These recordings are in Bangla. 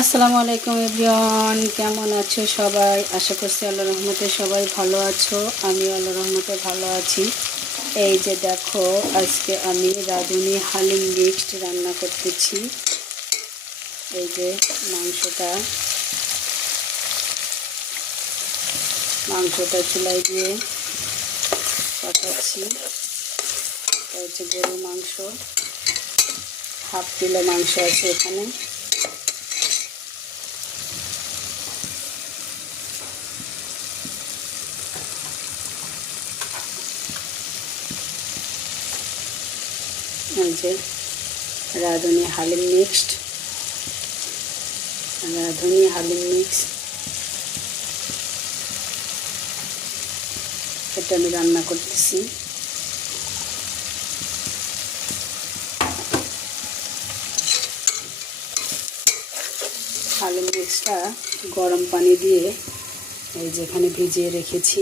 আসসালামু আলাইকুম এভরিওয়ান, কেমন আছো সবাই? আশা করছি আল্লাহর রহমতে সবাই ভালো আছো। আমি আল্লাহর রহমতে ভালো আছি। এই যে দেখো, আজকে আমি রাঁধুনি হালিম মিক্সড রান্না করতেছি। এই যে মাংসটা চুলায় দিয়ে কষাচ্ছি। এই যে গরুর মাংস, হাফ কিলো মাংস আছে এখানে। এই যে রাঁধুনি হালিম মিক্স, এটা আমি রান্না করতেছি। হালিম মিক্সটা গরম পানি দিয়ে এই যেখানে ভিজিয়ে রেখেছি।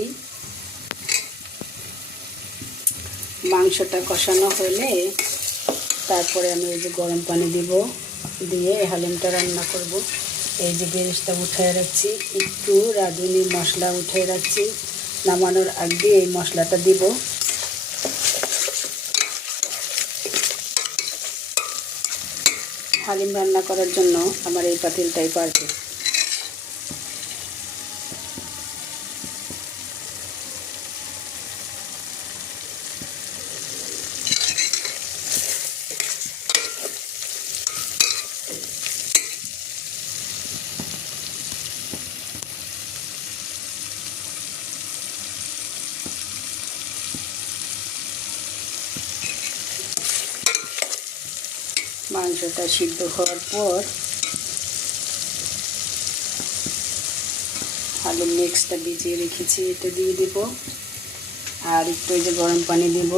মাংসটা কষানো হলে তারপরে আমি এই যে গরম পানি দিয়ে হালিমটা রান্না করব। এই যে বেরেস্তা উঠিয়ে রাখছি, একটু রাঁধুনি মশলা উঠিয়ে রাখছি, নামানোর আগে এই মশলাটা দিব। হালিম রান্না করার জন্য আমার এই পাতিলটাই পারফেক্ট। মাংসটা সিদ্ধ হওয়ার পর হালিম মিক্সটা ভিজিয়ে রেখেছি, এটা দিয়ে দিব। আর একটু এই যে গরম পানি দিব।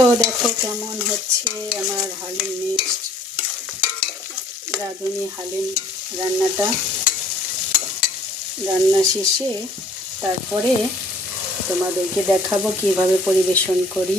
তো দেখো কেমন হচ্ছে আমার হালিম মিক্সড রাঁধুনি হালিম রান্নাটা। রান্না শেষে তারপরে তোমাদেরকে দেখাবো কিভাবে পরিবেশন করি।